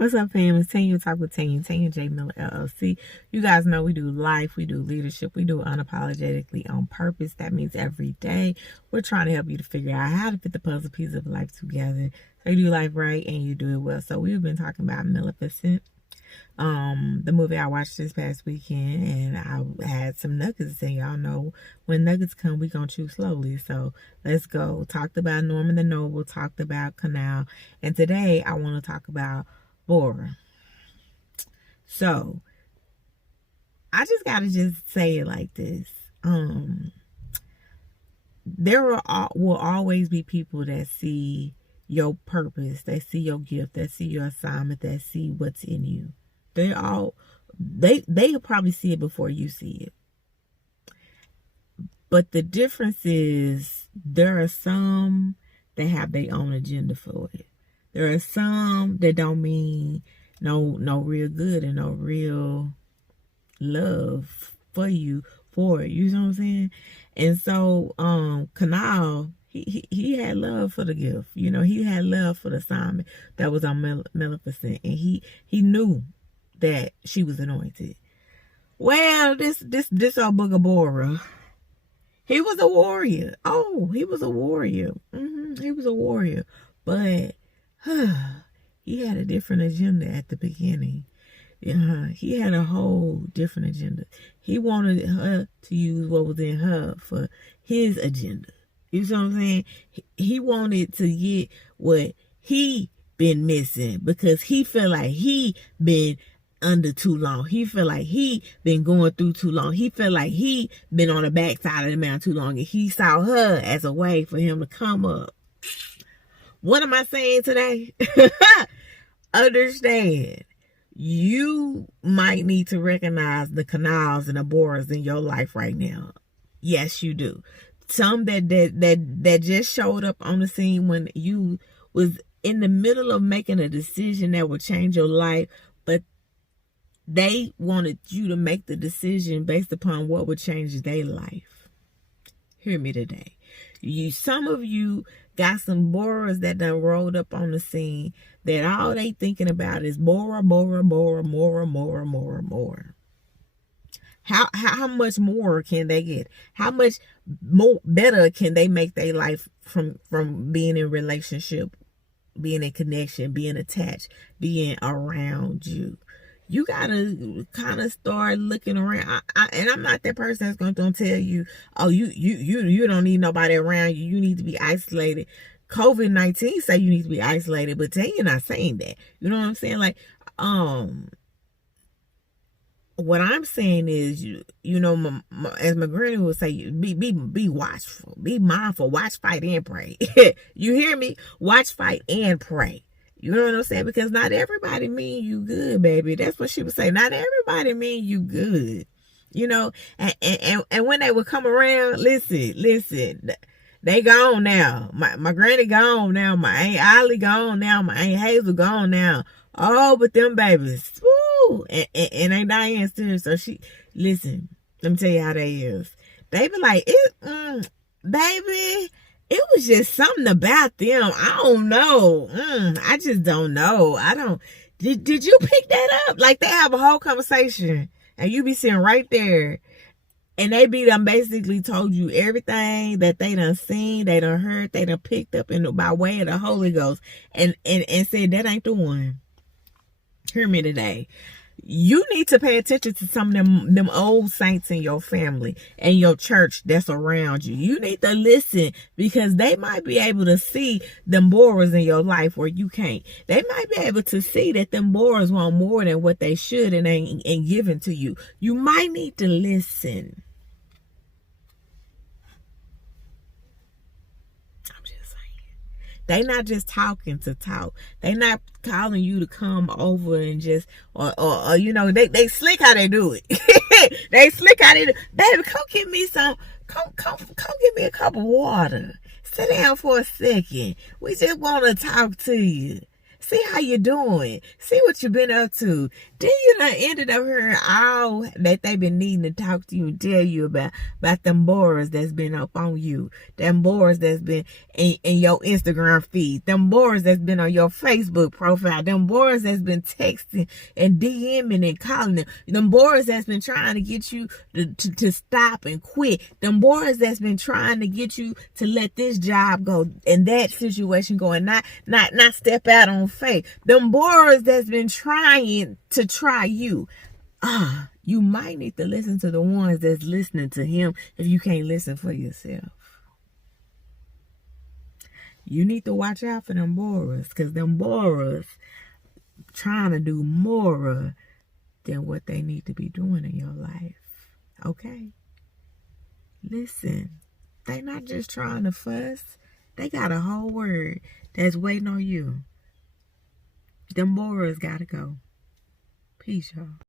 What's up, fam? It's Tanya Talk with Tanya J Miller LLC. You guys know we do life, we do leadership, we do unapologetically on purpose. That means every day we're trying to help you to figure out how to fit the puzzle piece of life together so you do life right and you do it well. So we've been talking about Maleficent, the movie I watched this past weekend, and I had some nuggets, and y'all know when nuggets come, we gonna chew slowly. So let's go. Talked about Norman the Noble, talked about Canal, and today I want to talk about Bora. So I just gotta just say it like this. There will always be people that see your purpose, that see your gift, that see your assignment, that see what's in you. They'll probably see it before you see it. But the difference is there are some that have their own agenda for it. There are some that don't mean no real good and no real love for you for it. You know what I'm saying? And so Canal, he had love for the gift. You know, he had love for the assignment that was on Maleficent, and he knew that she was anointed. Well, this old booger Bora, he was a warrior. Oh, he was a warrior. He was a warrior, but he had a different agenda at the beginning. He had a whole different agenda. He wanted her to use what was in her for his agenda. You see what I'm saying? He wanted to get what he been missing because he felt like he been under too long. He felt like he been going through too long. He felt like he been on the backside of the mountain too long, and he saw her as a way for him to come up. What am I saying today? Understand, you might need to recognize the Canals and the Boras in your life right now. Yes, you do. Some that just showed up on the scene when you was in the middle of making a decision that would change your life, but they wanted you to make the decision based upon what would change their life. Hear me today. Some of you got some Boras that done rolled up on the scene that all they thinking about is Bora, Bora, Bora, more. How much more can they get? How much more better can they make their life from being in relationship, being in connection, being attached, being around you? You gotta kind of start looking around. And I'm not that person that's going to tell you, oh, you don't need nobody around you. You need to be isolated. COVID-19 say you need to be isolated, but Tanya not saying that. You know what I'm saying? Like, what I'm saying is, you know, as my granny would say, be watchful, be mindful, watch, fight, and pray. You hear me? Watch, fight, and pray. You know what I'm saying? Because not everybody mean you good, baby. That's what she would say. Not everybody mean you good. You know, and when they would come around, listen, they gone now. My granny gone now. My Aunt Ollie gone now. My Aunt Hazel gone now. Oh, but them babies, woo, and Aunt Diane still. So listen, let me tell you how they is. They be like, baby, it was just something about them. I don't know. I just don't know. Did you pick that up? Like, they have a whole conversation and you be sitting right there and they be done basically told you everything that they done seen, they done heard, they done picked up by way of the Holy Ghost and said that ain't the one. Hear me today. You need to pay attention to some of them old saints in your family and your church that's around you. You need to listen because they might be able to see them Boras in your life where you can't. They might be able to see that them Boras want more than what they should and ain't giving to you. You might need to listen. They not just talking to talk. They not calling you to come over and just, or you know, they slick how they do it. They slick how they do. Baby, come get me some, come get me a cup of water. Sit down for a second. We just want to talk to you. See how you doing. See what you been up to. Then you done ended up hearing all that they been needing to talk to you and tell you about them boys that's been up on you. Them boys that's been in your Instagram feed. Them boys that's been on your Facebook profile. Them boys that's been texting and DMing and calling them. Them boys that's been trying to get you to stop and quit. Them boys that's been trying to get you to let this job go and that situation go and not step out on faith. Them boys that's been trying to try you. You might need to listen to the ones that's listening to him if you can't listen for yourself. You need to watch out for them boys, because them boys trying to do more than what they need to be doing in your life. Okay? Listen, they not just trying to fuss. They got a whole word that's waiting on you. Them boys gotta go. Peace, y'all.